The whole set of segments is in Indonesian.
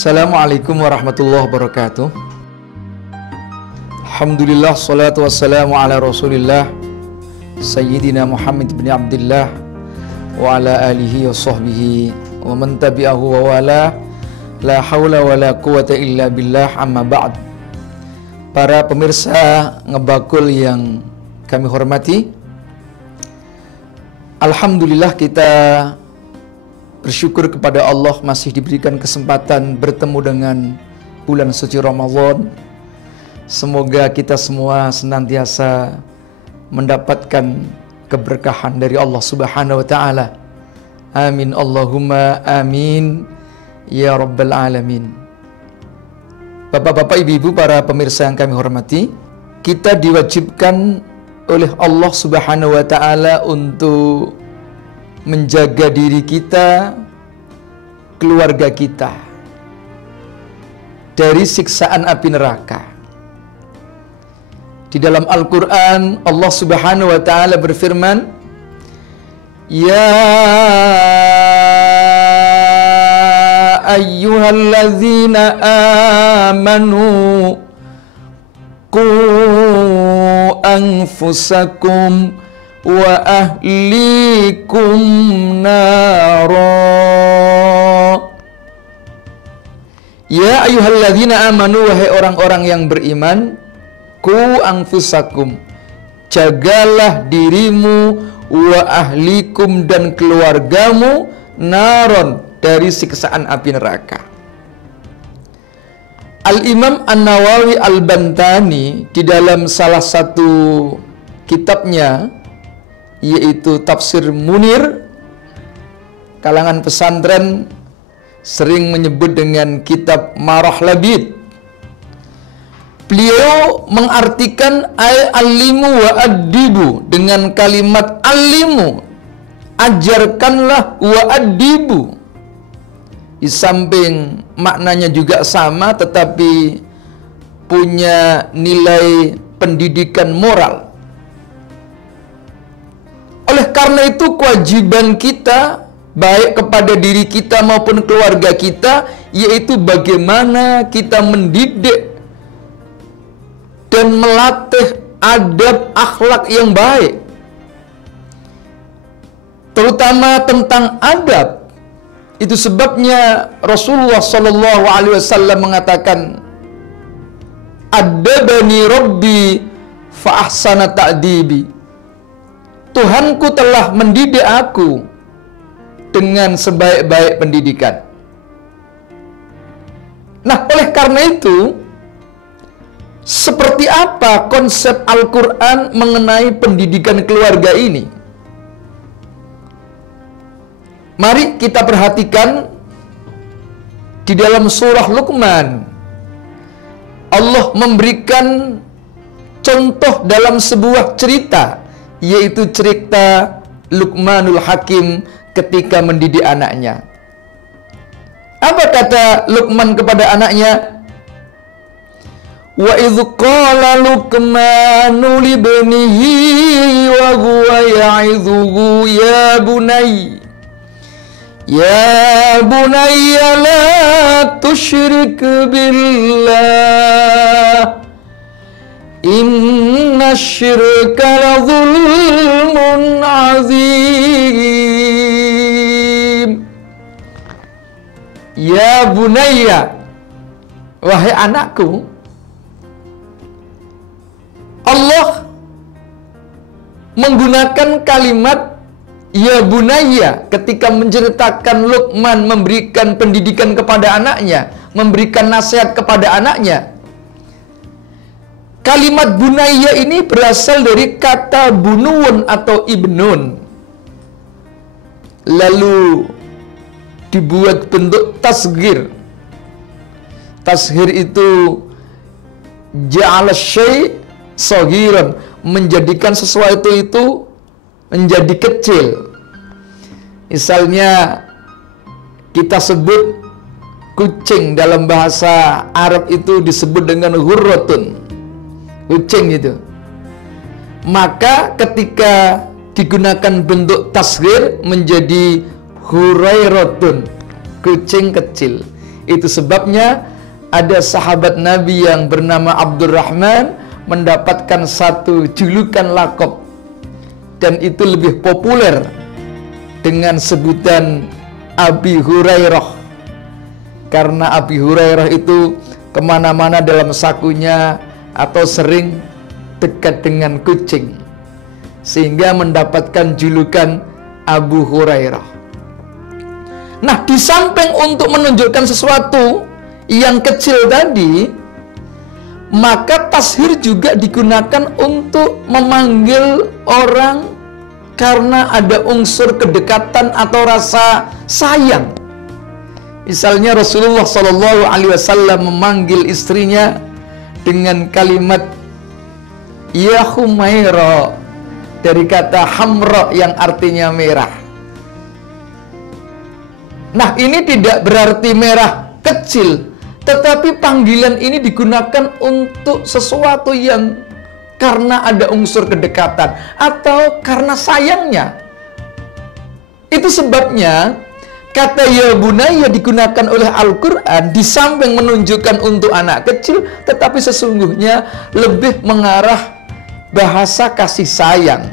Assalamualaikum warahmatullahi wabarakatuh. Alhamdulillah, salatu wassalamu ala rasulillah Sayyidina Muhammad bin Abdullah wa ala alihi wa sahbihi wa man tabi'ahu wa wala. La hawla wa la quwata illa billah, amma ba'd. Para pemirsa Ngebakul yang kami hormati, alhamdulillah kita bersyukur kepada Allah masih diberikan kesempatan bertemu dengan bulan suci Ramadan. Semoga kita semua senantiasa mendapatkan keberkahan dari Allah Subhanahu wa taala. Amin Allahumma amin ya rabbal alamin. Bapak-bapak, ibu-ibu, para pemirsa yang kami hormati, kita diwajibkan oleh Allah Subhanahu wa taala untuk menjaga diri kita, keluarga kita dari siksaan api neraka. Di dalam Al-Quran, Allah Subhanahu wa taala berfirman, Ya ayyuhalladzina amanu qu anfusakum wa ahlikum nara. Ya ayyuhalladzina amanu, wahai orang-orang yang beriman, ku anfusakum, jagalah dirimu, wa ahlikum, dan keluargamu, naron, dari siksaan api neraka. Al-Imam An-Nawawi Al-Bantani di dalam salah satu kitabnya, yaitu Tafsir Munir, kalangan pesantren sering menyebut dengan kitab Marah Labid. Beliau mengartikan al-alimu wa ad-dibu dengan kalimat alimu, ajarkanlah, wa ad-dibu. Di samping maknanya juga sama, tetapi punya nilai pendidikan moral. Oleh karena itu, kewajiban kita, baik kepada diri kita maupun keluarga kita, yaitu bagaimana kita mendidik dan melatih adab akhlak yang baik, terutama tentang adab. Itu sebabnya Rasulullah Sallallahu Alaihi Wasallam mengatakan, Adabani Rabbi fa ahsana ta'dibi. Tuhanku telah mendidik aku dengan sebaik-baik pendidikan. Nah, oleh karena itu, seperti apa konsep Al-Quran mengenai pendidikan keluarga ini? Mari kita perhatikan di dalam surah Luqman. Allah memberikan contoh dalam sebuah cerita, yaitu cerita Luqmanul Hakim ketika mendidik anaknya. Apa kata Luqman kepada anaknya? Wa idh qala Luqmanu libnihi wa huwa ya'idhuhu ya bunayya la tusyrik billah inna syirka la zulmun azim. Ya bunayya, wahai anakku. Allah menggunakan kalimat ya bunayya ketika menceritakan Luqman memberikan pendidikan kepada anaknya, memberikan nasihat kepada anaknya. Kalimat bunayya ini berasal dari kata bunun atau ibnun, lalu dibuat bentuk tasghir. Tasghir itu ja'ala syai' saghiran, menjadikan sesuatu itu menjadi kecil. Misalnya kita sebut kucing, dalam bahasa Arab itu disebut dengan hurratun, kucing itu. Maka ketika digunakan bentuk tasghir menjadi hurairatun, kucing kecil. Itu sebabnya ada sahabat Nabi yang bernama Abdurrahman mendapatkan satu julukan lakop, dan itu lebih populer dengan sebutan Abi Hurairah. Karena Abi Hurairah itu kemana-mana dalam sakunya atau sering dekat dengan kucing, sehingga mendapatkan julukan Abu Hurairah. Nah, di samping untuk menunjukkan sesuatu yang kecil tadi, maka tashir juga digunakan untuk memanggil orang karena ada unsur kedekatan atau rasa sayang. Misalnya Rasulullah Shallallahu Alaihi Wasallam memanggil istrinya dengan kalimat Ya Humaira, dari kata hamra yang artinya merah. Nah, ini tidak berarti merah kecil, tetapi panggilan ini digunakan untuk sesuatu yang karena ada unsur kedekatan atau karena sayangnya. Itu sebabnya kata ya bunayya digunakan oleh Al-Quran di samping menunjukkan untuk anak kecil, tetapi sesungguhnya lebih mengarah bahasa kasih sayang.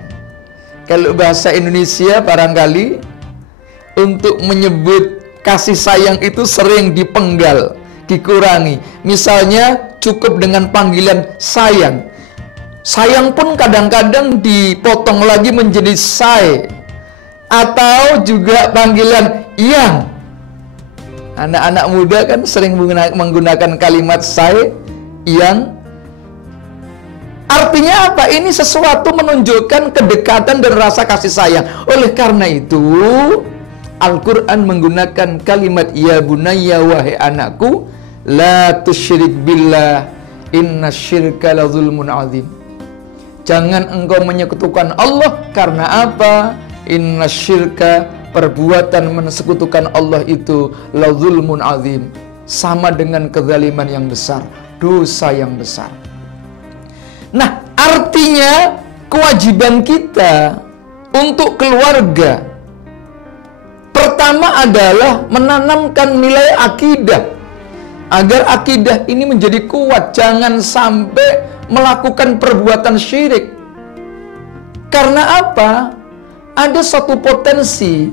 Kalau bahasa Indonesia barangkali untuk menyebut kasih sayang itu sering dipenggal, dikurangi. Misalnya cukup dengan panggilan sayang. Sayang pun kadang-kadang dipotong lagi menjadi say, atau juga panggilan yang. Anak-anak muda kan sering menggunakan kalimat say, yang. Artinya apa? Ini sesuatu menunjukkan kedekatan dan rasa kasih sayang. Oleh karena itu Al-Quran menggunakan kalimat ya bunayya, wahai anakku, la tusyrik billah, inna syirka la zulmun azim. Jangan engkau menyekutukan Allah. Karena apa? Inna syirka, perbuatan mensekutukan Allah itu la zulmun azim, sama dengan kezaliman yang besar, dosa yang besar. Nah, artinya kewajiban kita untuk keluarga pertama adalah menanamkan nilai akidah, agar akidah ini menjadi kuat. Jangan sampai melakukan perbuatan syirik. Karena apa? Ada satu potensi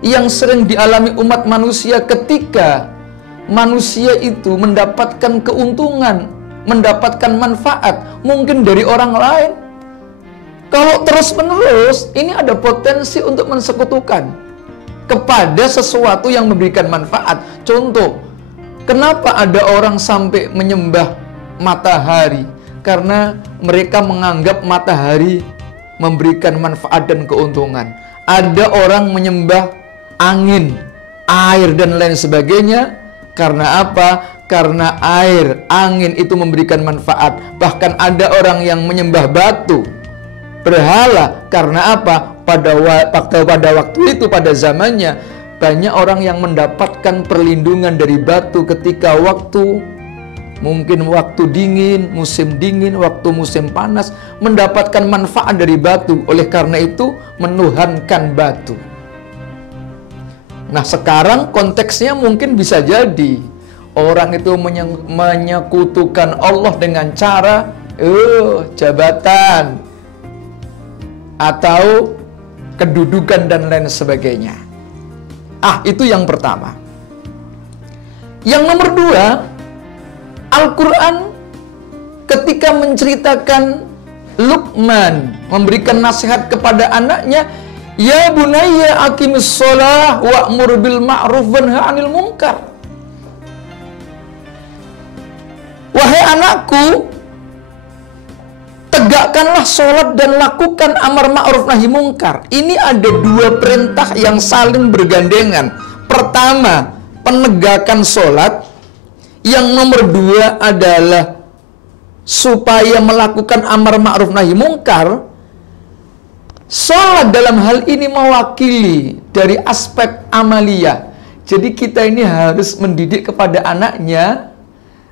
yang sering dialami umat manusia ketika manusia itu mendapatkan keuntungan, mendapatkan manfaat mungkin dari orang lain. Kalau terus-menerus, ini ada potensi untuk mensekutukan kepada sesuatu yang memberikan manfaat. Contoh, kenapa ada orang sampai menyembah matahari? Karena mereka menganggap matahari memberikan manfaat dan keuntungan. Ada orang menyembah angin, air, dan lain sebagainya. Karena apa? Karena air, angin itu memberikan manfaat. Bahkan ada orang yang menyembah batu, berhala. Karena apa? Pada waktu itu, pada zamannya, banyak orang yang mendapatkan perlindungan dari batu ketika waktu, mungkin waktu dingin, waktu musim panas, mendapatkan manfaat dari batu. Oleh karena itu, menuhankan batu. Nah, sekarang konteksnya mungkin bisa jadi orang itu menyekutukan Allah dengan cara jabatan atau kedudukan dan lain sebagainya. Itu yang pertama. Yang nomor dua, Al-Quran ketika menceritakan Luqman memberikan nasihat kepada anaknya, ya bunayya aqimis shalah wa'mur bil ma'ruf wanha 'anil munkar. Wahai anakku, tegakkanlah sholat dan lakukan amar ma'ruf nahi mungkar. Ini ada dua perintah yang saling bergandengan. Pertama, penegakan sholat. Yang nomor dua adalah supaya melakukan amar ma'ruf nahi mungkar. Sholat dalam hal ini mewakili dari aspek amaliyah. Jadi kita ini harus mendidik kepada anaknya,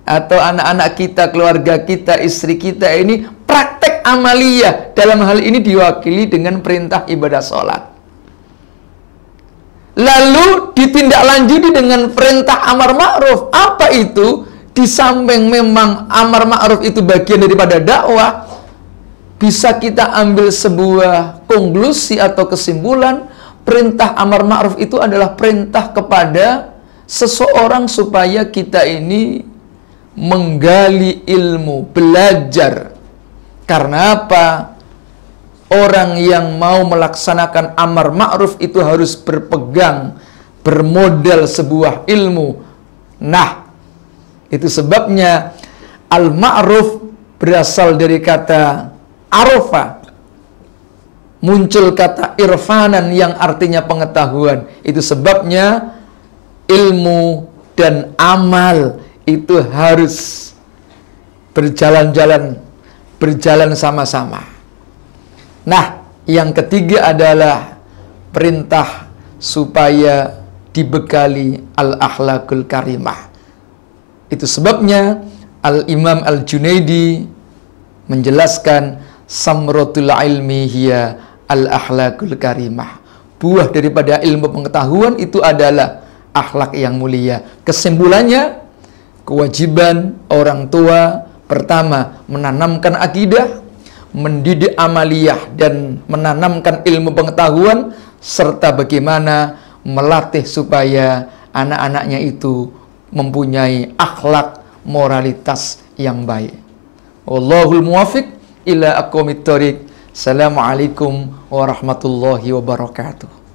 atau anak-anak kita, keluarga kita, istri kita ini praktek amaliyah. Dalam hal ini diwakili dengan perintah ibadah sholat. Lalu ditindaklanjuti dengan perintah amar ma'ruf. Apa itu? Di samping memang amar ma'ruf itu bagian daripada dakwah, bisa kita ambil sebuah konklusi atau kesimpulan, perintah amar ma'ruf itu adalah perintah kepada seseorang supaya kita ini menggali ilmu, belajar. Karena apa? Orang yang mau melaksanakan amar ma'ruf itu harus berpegang, bermodal sebuah ilmu. Nah, itu sebabnya al-ma'ruf berasal dari kata arofa. Muncul kata irfanan yang artinya pengetahuan. Itu sebabnya ilmu dan amal itu harus berjalan sama-sama. Nah, yang ketiga adalah perintah supaya dibekali al-akhlakul karimah. Itu sebabnya Al-Imam Al-Junaidi menjelaskan samratul ilmi hiya al-akhlakul karimah. Buah daripada ilmu pengetahuan itu adalah akhlak yang mulia. Kesimpulannya, kewajiban orang tua pertama menanamkan akidah, mendidik amaliyah dan menanamkan ilmu pengetahuan, serta bagaimana melatih supaya anak-anaknya itu mempunyai akhlak moralitas yang baik. Wallahul muwafiq ila aqwamit thoriq. Assalamualaikum warahmatullahi wabarakatuh.